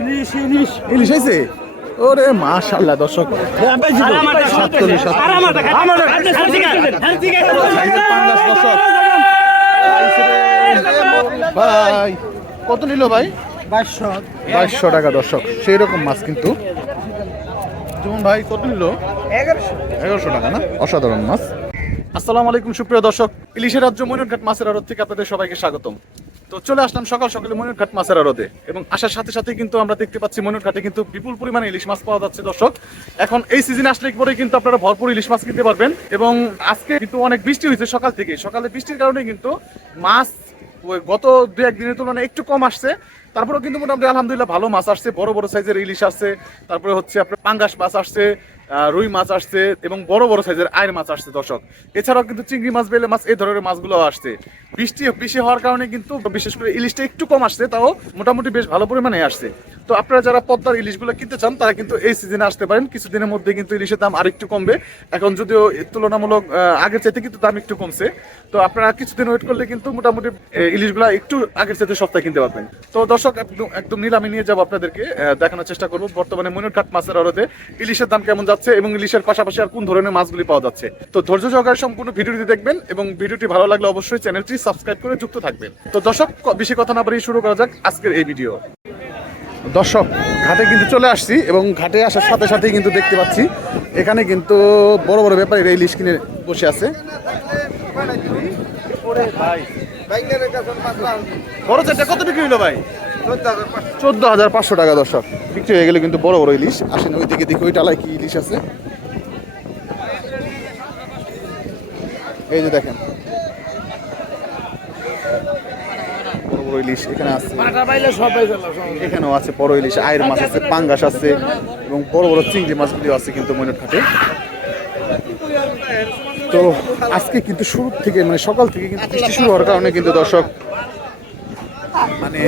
ইলিশ হয়েছে? ওরে মাশাল্লাহ দর্শক। সাতচল্লিশ ভাই কত নিল ভাই? বাইশশো। টাকা দর্শক। সেই রকম মাছ কিন্তু। যেমন ভাই কত নিল? এগারোশো টাকা না? অসাধারণ মাছ। আসসালামু আলাইকুম সুপ্রিয় দর্শক। ইলিশের রাজ্য ময়ূরঘাট মাছের আড়ত থেকে আপনাদের সবাইকে স্বাগতম। তো চলে আসলাম সকাল সকালে ময়ূরঘাট মাছের আড়তে। এবং আসার সাথে সাথে কিন্তু আমরা দেখতে পাচ্ছি ময়ূরঘাটে কিন্তু বিপুল পরিমাণে ইলিশ মাছ পাওয়া যাচ্ছে, দর্শক। এখন এই সিজন আসলে পরে কিন্তু আপনারা ভরপুর ইলিশ মাছ কিনতে পারবেন। এবং আজকে কিন্তু অনেক বৃষ্টি হয়েছে সকাল থেকে। সকালে বৃষ্টির কারণে কিন্তু মাছ গত দু একদিনের তুলনায় একটু কম আসছে। তারপরেও কিন্তু মোটামুটি আলহামদুলিল্লাহ ভালো মাছ আসছে, বড় বড় সাইজের ইলিশ আসছে। তারপরে হচ্ছে আপনার পাঙ্গাস মাছ আসছে। রুই মাছ আসছে এবং বড় বড় সাইজের আয়ের মাছ আসছে, দর্শক। এছাড়াও কিন্তু চিংড়ি মাছ, বেলে মাছ, এই ধরনের মাছগুলো আসছে। বৃষ্টি বেশি হওয়ার কারণে কিন্তু বিশেষ করে ইলিশটা একটু কম আসছে, তাও মোটামুটি বেশ ভালো পরিমাণে আসছে। তো আপনারা যারা পদ্মার ইলিশগুলো কিনতে চান, তারা কিন্তু এই সিজনে আসতে পারেন। কিছুদিনের মধ্যে কিন্তু ইলিশের দাম আরেকটু কমবে। এখন যদিও তুলনামূলক আগের চাইতে কিন্তু দাম একটু কমছে। তো আপনারা কিছুদিন ওয়েট করলে কিন্তু মোটামুটি ইলিশগুলা একটু আগের চাইতে সপ্তাহে কিনতে পারবেন। তো দর্শক, একদম একদম নিলামে নিয়ে যাব আপনাদেরকে দেখানোর চেষ্টা করব। বর্তমানে মনুরঘাট মাছের আড়তে ইলিশের দাম কেমন যাচ্ছে এবং ইলিশের পাশাপাশি আর কোন ধরনের মাছগুলি পাওয়া যাচ্ছে। তো ধৈর্য সহকারে সম্পূর্ণ ভিডিওটি দেখবেন এবং ভিডিওটি ভালো লাগলে অবশ্যই চ্যানেলটি সাবস্ক্রাইব করে যুক্ত থাকবেন। তো দর্শক বেশি কথা না বাড়িয়ে শুরু করা যাক আজকের এই ভিডিও। দর্শক, ঘাটে কিন্তু চলে আসছি এবং ঘাটে আসার সাথে সাথেই কিন্তু দেখতে পাচ্ছি, এখানে কিন্তু বড় বড় ব্যাপারীরা ইলিশ কিনে বসে আছে। বড় চারটা কত বিক্রি হলো ভাই? চোদ্দ হাজার পাঁচশো টাকা দর্শক। বিক্রি হয়ে গেলে কিন্তু বড় বড় ইলিশ। আসেন ওই দিকে দেখি ওই টালায় কি ইলিশ আছে? এই যে দেখেন। বড় বড় ইলিশ এখানে আছে। এখানেও আছে বড় ইলিশ আয়ের মাছ আছে, পাঙ্গাস আছে, এবং বড় বড় চিংড়ি মাছগুলিও আছে কিন্তু ময়ূর ঘাটে। তো আজকে কিন্তু শুরু থেকে মানে সকাল থেকে কিন্তু বৃষ্টি শুরু হওয়ার কারণে কিন্তু দর্শক মানে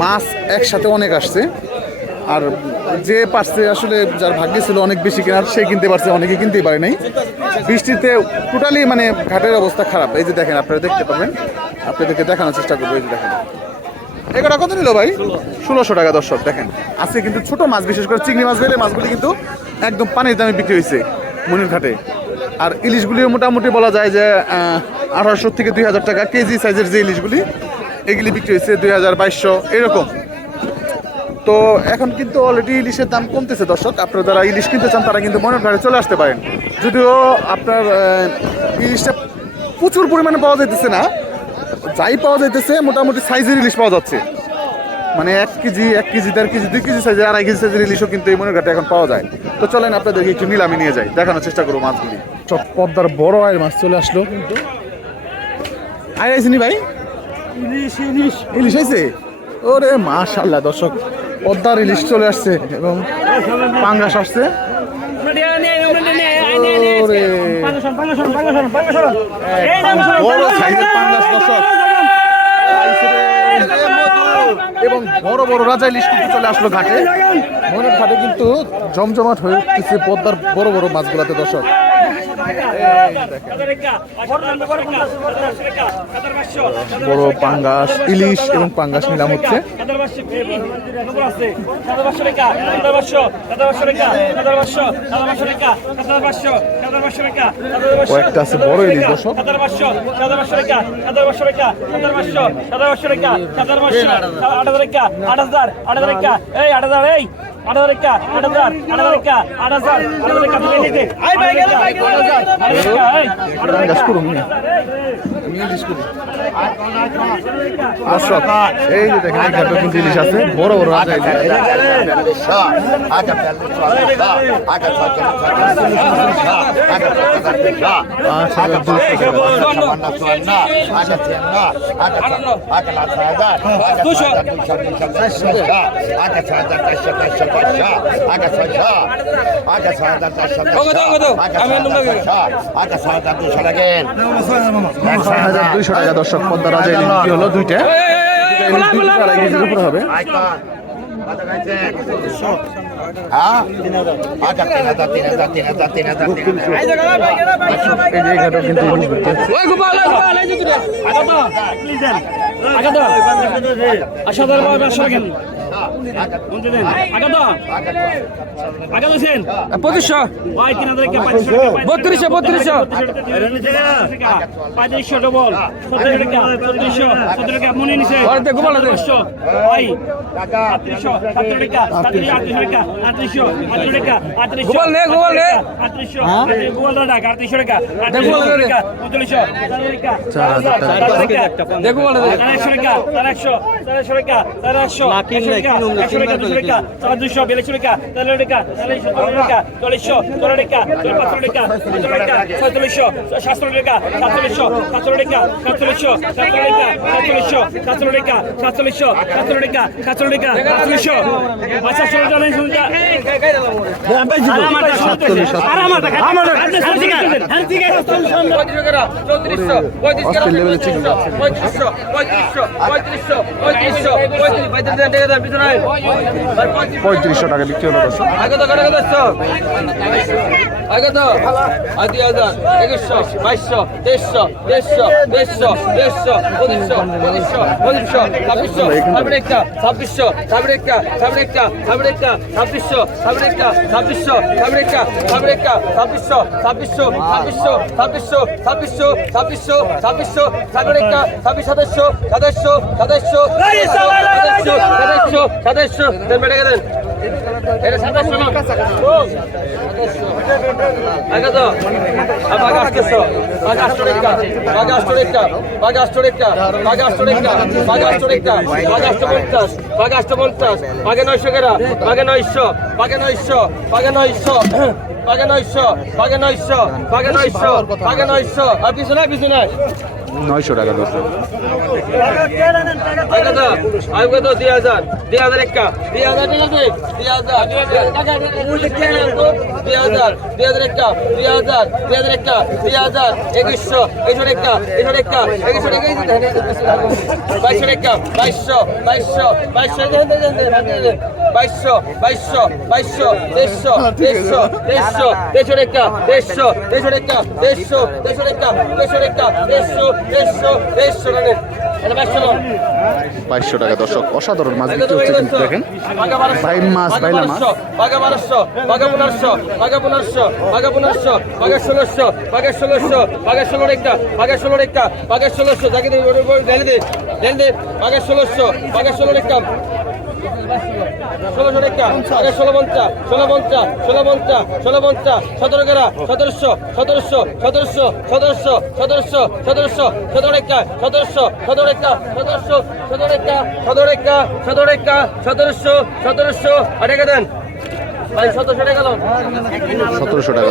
মাছ একসাথে অনেক আসছে। আর যে পারছে আসলে যার ভাগ্যে ছিল অনেক বেশি কেনার, সে কিনতে পারছে অনেকে কিনতেই পারে নাই। বৃষ্টিতে টোটালি মানে ঘাটের অবস্থা খারাপ। এই যে দেখেন, আপনারা দেখতে পাবেন আপনাদেরকে দেখানোর চেষ্টা করব, এই যে দেখেন। এগারোটা কত নিল ভাই? ষোলোশো টাকা, দর্শক, দেখেন। আজকে কিন্তু ছোট মাছ, বিশেষ করে চিংড়ি মাছ বেলে মাছগুলি কিন্তু একদম পানির দামে বিক্রি হয়েছে মনির ঘাটে। আর ইলিশগুলিও মোটামুটি বলা যায় যে আঠারোশো থেকে দুই হাজার টাকা কেজি সাইজের যে ইলিশগুলি এগুলি বিক্রি হয়েছে দুই হাজার বাইশশো এরকম। তো এখন কিন্তু অলরেডি ইলিশের দাম কমতেছে দর্শক। আপনারা যারা ইলিশ কিনতে চান তারা কিন্তু মনের ঘাটে চলে আসতে পারেন। যদিও আপনার ইলিশটা প্রচুর পরিমাণে পাওয়া যাইতেছে না। যাই পাওয়া যাইতেছে মোটামুটি সাইজের ইলিশ পাওয়া যাচ্ছে। মানে এক কেজি এক কেজি দেড় কেজি দুই কেজি সাইজের আড়াই কেজি সাইজের ইলিশও কিন্তু এই মনের ঘাটে এখন পাওয়া যায়। তো চলেন আপনাদেরকে একটু নিলামে নিয়ে যাই। দেখানোর চেষ্টা করব মাছগুলি। সব পদ্মার বড় আয়ের মাছ চলে আসলো। কিন্তু আয় আইসিনি ভাই। ইলিশ ইলিশ। ইলিশ হয়েছে? ওরে মাশাল্লাহ দর্শক, পদ্মার ইলিশ চলে আসছে এবং পাঙ্গাস আসছে। এবং বড় বড় রাজা ইলিশ কিন্তু চলে আসলো ঘাটে। মনের ঘাটে কিন্তু জমজমাট হয়ে উঠতেছে পদ্মার বড় বড় মাছগুলাতে, দর্শক। বড় পাঙ্গাস ইলিশ এবং পাঙ্গাস নিলাম হচ্ছে কয়েকটা আছে বড় ইলিশ দর্শক পাঙ্গাস করুন না। আমি ইলিশ করি দর্শক এই যে দেখেন এই ঘাটে কিন্তু ইলিশ আছে বড় বড় রাজা পাঁচ হাজার দুইশো টাকা দর্শক পদ্মা রাজা ইলিশ হলো দুইটা আড়াই কেজির উপরে হবে ঘাটেও পঁচিশশো। বত্রিশশো বত্রিশশো। পঁয়ত্রিশশো ডবল সতেরো টাকা চৌত্রিশশো সতেরো টাকা মনে নিছে। দেখো আটত্রিশশো ভাই আটত্রিশশো সতেরো টাকা আটত্রিশ টাকা আটত্রিশশো আটত্রিশ টাকা আটত্রিশশো গোপাল নে, গোপাল নে। আটত্রিশশো গোপাল টাকা আটত্রিশশো টাকা আটত্রিশশো টাকা উনচল্লিশশো টাকা দেখো বলো দে। চার একশো টাকা একশো চার একশো টাকা একশো একশো টাকা। একশো টাকা দুশো টাকা চার দুশো বিয়াল্লিশশো টাকা তেরো টাকা তেরোশো চল্লিশ টাকা চল্লিশশো চল্লিশ টাকা পাঁচশো টাকা পঁচশো টাকা ছয়চল্লিশশো সাতশো টাকা সাতচল্লিশশো সাতশো টাকা সাতচল্লিশশো সাতশো টাকা সাতচল্লিশশো সাতশো টাকা সাতচল্লিশশো সাতশো টাকা সাতচল্লিশশো আচ্ছা ষোলো জন শুনতে অস্থির লেভেলের চিকেন পঁয়ত্রিশশো টাকা বিক্রি হলো দর্শক আগে তো কাটা কথা আগে তো আদি হাজার একুশশো বাইশশো তেইশশো দেড়শো দেড়শো দেড়শো পঁচিশশো পঁচিশশো পঁচিশশো ছাব্বিশশো ছাব্বিশশো ছাব্বিশটা ছাব্বিশটা ছাব্বিশশো ছাব্বিশটা ছাব্বিশশো ছাব্বিশটা ছাব্বিশটা ছাব্বিশশো ছাব্বিশশো ছাব্বিশশো ছাব্বিশশো ছাব্বিশশো ছাব্বিশশো ছাব্বিশশো ছাব্বিশটা ছাব্বিশ সাতাশশো সাতাশশো সাতাশশো সাতাশশো সাতাশশো সাতাশশো দেন বেড়ে গেলেন এটা সাতাশশো না। আগে তো বাঘ আসতেছো। বাঘ আসতো রেখা বাঘ আসতো রেখা বাঘ আসতো রেখা বাঘ আসতো রেখা বাঘ আসতো রেখা বাঘ আসতো পঞ্চাশ। বাঘ আসতো পঞ্চাশ। বাঘে নয়শো কেরা? বাঘে নয়শো। বাঘে নয়শো। বাঘে নয়শো। বাঘে নয়শো। পিছনে পিছনে নয়শো টাকা বাইশশো বাইশশো বাইশশো বাইশশো বাইশশো বাইশশো বাইশশো দেড়শো দেড়শো দেড়শো দেড়শো একটা দেড়শো দেড়শো একটা দেড়শো দেড়শো একটা দেড়শো একটা দেড়শো দেড়শো দেড়শো বাইশশো টাকা দর্শক অসাধারণ মাছ বিক্রি হচ্ছে কিন্তু দেখেন। ভাই মাছ, বাইলা মাছ। বাঘা বারোশো বাঘা পনেরোশো বাঘা পনেরোশো বাঘা পনেরোশো বাঘা ষোলোশো বাঘা ষোলোশো বাঘা ষোলো একটা বাঘা ষোলো একটা বাঘা ষোলোশো। যাকে ঢেলে দে ঢেলে দে বাঘা ষোলোশো বাঘা ষোলো একটা ষোলোশো টাকা আগে ষোলো পঞ্চা ষোলো পঞ্চা ষোলো পঞ্চা ষোলো পঞ্চা সতেরো গেরা সতেরোশো সতেরোশো সতেরোশো সতেরোশো সতেরোশো সতেরোশো, সতেরো টাকা সতেরোশো, সতেরো টাকা সতেরোশো, সতেরো টাকা সতেরো টাকা সতেরো টাকা সতেরোশো সতেরোশো আর টাকা দেন। সতেরোশো টাকা দাও। সতেরোশো টাকা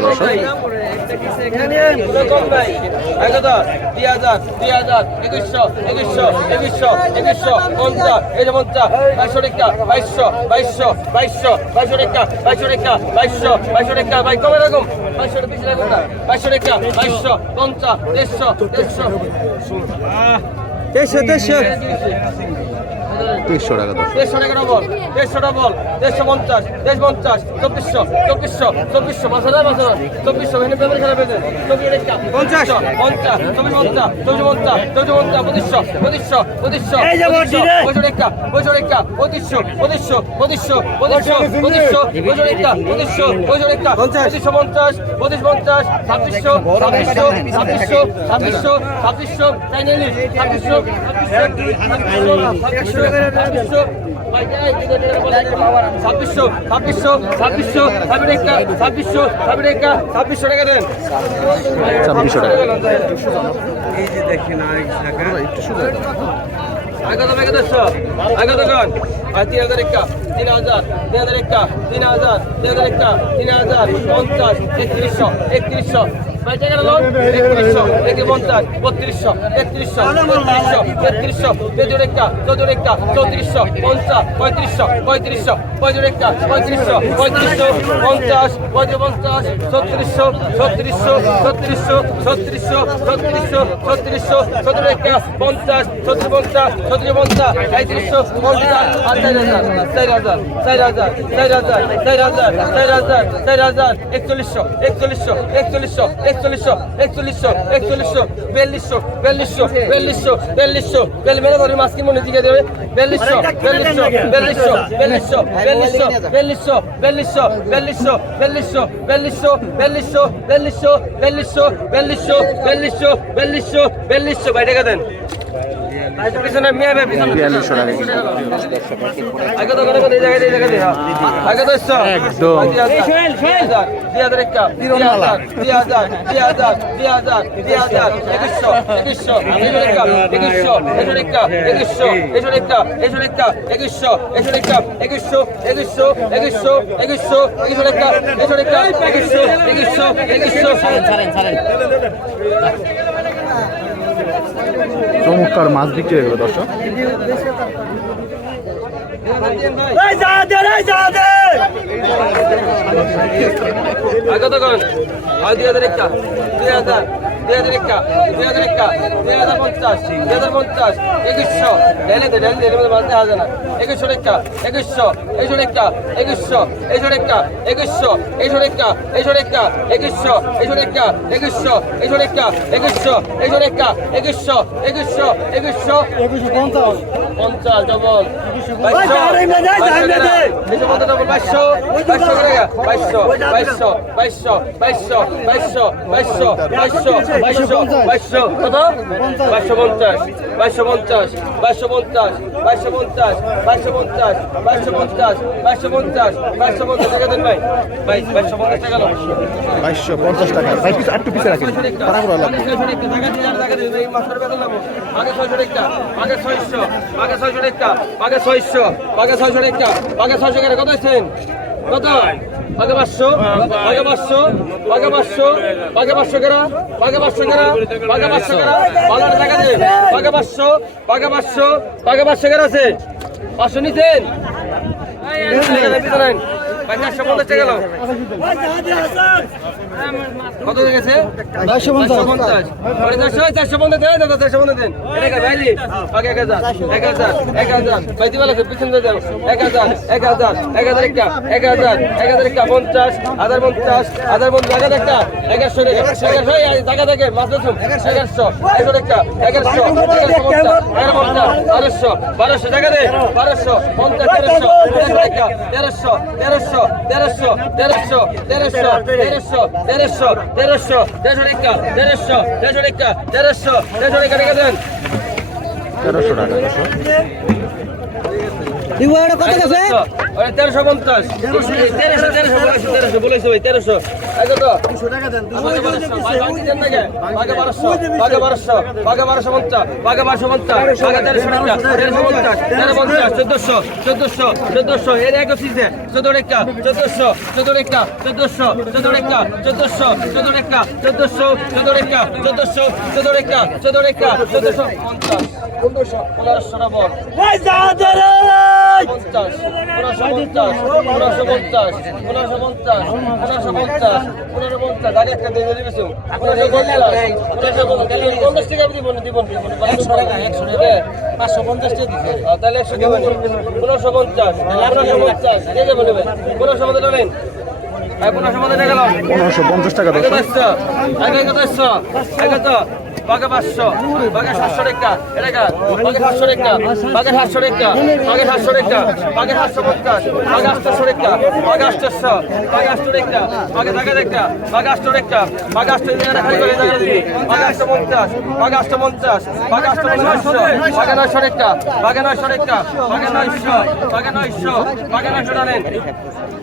বাইশশো টাকা দেড়শো তেইশশো টাকা ডবল দেড়শো ডবল দেড়শো পঞ্চাশ দেড়শো পঞ্চাশ চব্বিশশো চব্বিশশো চব্বিশশো পাঁচ হাজার পাঁচ হাজার চব্বিশশো ভেঙে পেমেন্ট খেলা টাকা পঞ্চাশ পঞ্চাশ চব্বিশ পঞ্চাশ চব্বিশ পঞ্চাশ চব্বিশ পঞ্চাশ পঁচিশশো পঁচিশশো পঁচিশশো পঁচিশশো টাকা পঁচিশশো টাকা পঁচিশশো পঁচিশশো পঁচিশশো পঁচিশশো পঁচিশশো পঁচিশশো টাকা পঁচিশশো পঁচিশশো টাকা পঁচিশশো পঞ্চাশ পঁচিশ পঞ্চাশ ছাব্বিশশো ছাব্বিশশো ছাব্বিশশো ছাব্বিশশো ছাব্বিশশো ছাব্বিশশো ছাব্বিশশো ছাব্বিশশো ছাব্বিশশো ছাব্বিশশো ছাব্বিশশো ছাব্বিশশো ছাব্বিশ টাকা ছাব্বিশশো ছাব্বিশ টাকা ছাব্বিশশো টাকা দেন। ছাব্বিশশো টাকা। আগত আগত আগত গান আর তিন হাজার একটা তিন হাজার তিন হাজার একটা তিন হাজার তিন হাজার একটা তিন হাজার পঞ্চাশ একত্রিশশো একত্রিশশো। ভাই টাকা লোন একত্রিশশো, একে পঞ্চাশ, বত্রিশশো একত্রিশশো বত্রিশশো তেত্রিশশো তেজোর একটা চৌধুর একটা চৌত্রিশশো, পঞ্চাশ, পঁয়ত্রিশশো পঁয়ত্রিশশো পঁয়ত্রিশ একটা পঁয়ত্রিশশো পঁয়ত্রিশশো, পঞ্চাশ, পঁয়ত্রিশ পঞ্চাশ ছত্রিশশো ছত্রিশশো ছত্রিশশো ছত্রিশশো ছত্রিশশো ছত্রিশশো সতেরো একটা পঞ্চাশ ছত্রিশ পঞ্চাশ ছত্রিশ পঞ্চাশ সাঁত্রিশ পঞ্চাশ আর হাজার চার হাজার চার হাজার চার হাজার চার হাজার চার হাজার চার হাজার, একচল্লিশশো একচল্লিশশো একচল্লিশশো একচল্লিশশো একচল্লিশশো একচল্লিশশো বিয়াল্লিশশো বিয়াল্লিশশো বিয়াল্লিশশো বিয়াল্লিশশো বিয়াল্লিশ মেরে ধরে মাছ কি মনে দিকে দেবে বিয়াল্লিশশো বিয়াল্লিশশো বিয়াল্লিশশো বিয়াল্লিশশো বিয়াল্লিশশো বিয়াল্লিশশো বিয়াল্লিশশো বিয়াল্লিশশো বিয়াল্লিশশো বিয়াল্লিশশো বিয়াল্লিশশো বিয়াল্লিশশো বিয়াল্লিশশো বিয়াল্লিশশো বিয়াল্লিশশো বিয়াল্লিশশো বিয়াল্লিশশো ভাই টাকা দেন বিয়াল্লিশশো টাকা একদম। ছাড়েন ছাড়েন। চমৎকার মাছ বিক্রি হয়ে গেল দর্শক। কত দুই হাজার। দুই হাজার হাজার একটা দুই হাজার একটা দুই হাজার পঞ্চাশ দুই হাজার পঞ্চাশ একুশশো। ডেলে দে ডেলে ডেলে মানতে হবে না। একুশশো একটা একুশশো একুশশো একটা একুশশো একুশশো একটা একুশশো একুশশো একটা একুশশো একটা একুশশো একুশশো একটা একুশশো একুশশো একটা একুশশো একুশশো একটা একুশশো একুশশো একুশশো। একুশশো পঞ্চাশ। পঞ্চাশ ডবল। বাইশশো। বাইশশো বাইশশো। বাইশশো বাইশশো বাইশশো বাইশশো বাইশশো। বাইশশো বাইশশো বাইশশো বাইশশো কত? বাইশশো পঞ্চাশ বাইশশো পঞ্চাশ বাইশশো পঞ্চাশ বাইশশো পঞ্চাশ বাইশশো পঞ্চাশ বাইশশো পঞ্চাশ বাইশশো পঞ্চাশ বাইশশো পঞ্চাশ টাকা দেন ভাই। বাইশ বাইশশো পঞ্চাশ টাকা। বাইশশো পঞ্চাশ টাকা। ভাই পিছু একটু পিছিয়ে রাখেন। তাড়াহুড়ো লাগবে। আগে ছয়শো টাকা আগে ছয়শো আগে ছয়শো টাকা আগে ছয়শো আগে ছয়শো টাকা আগে ছয়শো টাকা। কত আছেন কত? পাকে পাঁচশো পাকে পাঁচশো পাকে পাঁচশো পাকে পাঁচশো কেরা পাকে পাঁচশো কেরা পাকে পাঁচশো কেরা পালাটা দেখা দে পাকে পাঁচশো পাকে পাঁচশো পাকে পাঁচশো কেরা আছে পাঁচশো নিতেন চারশো পঞ্চাশ গেল কত গেছে? চারশো পঞ্চাশ। চারশো পঞ্চাশ। দেন দাদা চারশো পঞ্চাশ দেন। এক হাজার এক হাজার এক হাজার। ভাইতি বলে পিছন দিয়ে এক হাজার এক হাজার এক হাজার একটা এক হাজার এক হাজার একটা পঞ্চাশ হাজার পঞ্চাশ হাজার পঞ্চাশ এক হাজার একটা এগারোশো এগারোশো টাকা থেকে মাছ ধরছুন এগারোশো একশো একটা এগারোশো এগারোশো পঞ্চাশ এগারো পঞ্চাশ বারোশো বারোশো টাকা দে বারোশো পঞ্চাশ তেরোশো তেরোশো তেরোশো তেরোশো তেরোশো তেরোশো তেরোশো তেরোশো তেরোশো তেরোশো তেরোশো টাকা তেরোশো তেরোশো টাকা তেরোশো তেরোশো টাকা টাকা দেন তেরোশো টাকা তেরোশো পঞ্চাশ তেরোশো তেরোশো তেরোশো তেরোশো বলেছ ভাই তেরোশো চোদ্দশো চোদ্দশো চোদ্দশো এর এক সিজে চোদ্দ রেখা চোদ্দশো চোদ্দ রেখা চোদ্দশো চোদ্দ রেখা চোদ্দশো চোদ্দ রেখা চোদ্দশো চোদ্দ রেখা চোদ্দশো চোদ্দ রেখা চোদ্দ রেখা চোদ্দশো পঞ্চাশ পাঁচশো পঞ্চাশ টাকা তাহলে একশো পনেরোশো পঞ্চাশ পনেরোশো পঞ্চাশ পনেরোশো পঞ্চাশ পনেরোশো পঞ্চাশ টাকা দশ বাঘে পাঁচশো বাঘে সাতশো রেখা এলাকা বাঘে সাতশো রেখা বাঘে সাতশো রেখা বাঘে সাতশো রেখা বাঘে সাতশো পঞ্চাশ বাঘে আটশো রেখা বাঘে আটশো বাঘে আটশো রেখা বাঘে জায়গা রেখা বাঘে আটশো রেখা বাঘে আটশো জায়গা খালি করে জায়গা আটশো পঞ্চাশ বাঘে আটশো পঞ্চাশ বাঘে আটশো নয়শো বাঘে নয়শো রেখা বাঘে নয়শো রেখা বাঘে নয়শো বাঘে নয়শো বাঘে নয়শো জানেন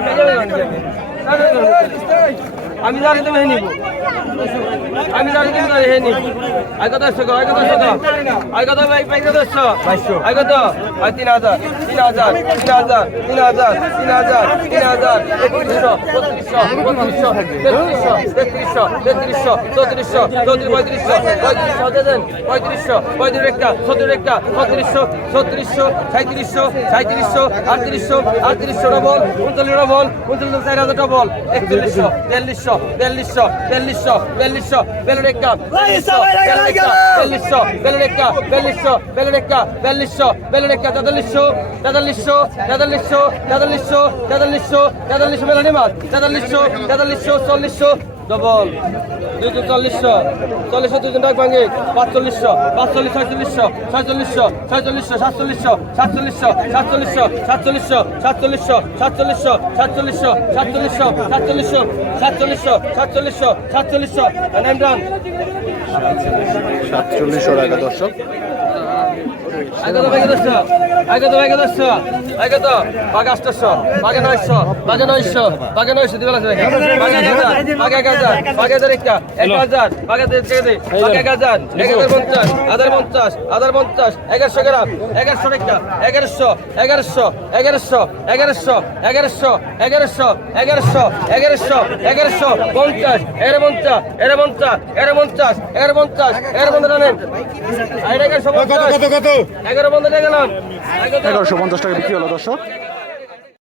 Thank you. আমি দাঁড়িয়ে তুমি নিব। আমি দাঁড়িয়ে তুমি হে নিব। আই কত আসছো আই কত আসছো আই কত ভাই পাই কত আসছো? আই কত? আই তিন হাজার তিন হাজার তিন হাজার তিন হাজার তিন হাজার তিন হাজার একত্রিশশো বত্রিশশো বত্রিশশো তেত্রিশশো তেত্রিশশো তেত্রিশশো চৌত্রিশশো চৌত্রিশ পঁয়ত্রিশশো পঁয়ত্রিশশো দেন। পঁয়ত্রিশশো পঁয়ত্রিশ একটা সত্তর একটা ছত্রিশশো ছত্রিশশো সাঁত্রিশশো সাঁত্রিশশো আটত্রিশশো আটত্রিশশো ডবল উনচল্লিশ ডবল উনচল্লিশ চার হাজার ডবল একচল্লিশশো তেল্লিশশো তেল্লিশশো তেল্লিশশো তেল্লিশশো তেল্লিশশো বেলুরেক্কা তেল্লিশশো বেলুরেক্কা তেল্লিশশো বেলুরেক্কা তেল্লিশশো বেলুরেক্কা তেতাল্লিশশো তেতাল্লিশশো তেতাল্লিশশো তেতাল্লিশশো তেতাল্লিশশো তেতাল্লিশশো বেলুনি মাছ তেতাল্লিশশো তেতাল্লিশশো চল্লিশশো ডবল দুইশো চল্লিশশো চল্লিশশো দুজন ডাক ভাঙে পাঁচচল্লিশশো পাঁচচল্লিশ ছয়চল্লিশশো ছয়চল্লিশশো ছয়চল্লিশশো সাতচল্লিশশো সাতচল্লিশশো সাতচল্লিশশো সাতচল্লিশশো সাতচল্লিশশো সাতচল্লিশশো সাতচল্লিশশো সাতচল্লিশশো সাতচল্লিশশো সাতচল্লিশশো সাতচল্লিশশো সাতচল্লিশশো নাম ডান সাতচল্লিশশো টাকা দর্শক আগত ভাগে দশশো আগত ভাগে দশশো আগত বাঘে আটশো বাঘে নয়শো বাঘে নয়শো বাঘে নয়শো দিবে লাগছে বাঘে এক হাজার বাঘে এক হাজার বাঘে হাজার একটা এক হাজার বাঘে বাঘে এক হাজার এক পঞ্চাশ হাজার পঞ্চাশ হাজার পঞ্চাশ এগারোশো গ্রাম এগারোশো একটা এগারোশো এগারোশো এগারোশো এগারোশো এগারোশো এগারোশো এগারোশো এগারোশো এগারোশো পঞ্চাশ এগারো পঞ্চাশ এগারো পঞ্চাশ এগারো পঞ্চাশ এগারো পঞ্চাশ এগারো পঞ্চাশ আনেন পঞ্চাশ এগারো বন্ধ গেলাম এগারোশো পঞ্চাশ টাকা বিক্রি হলো দর্শক।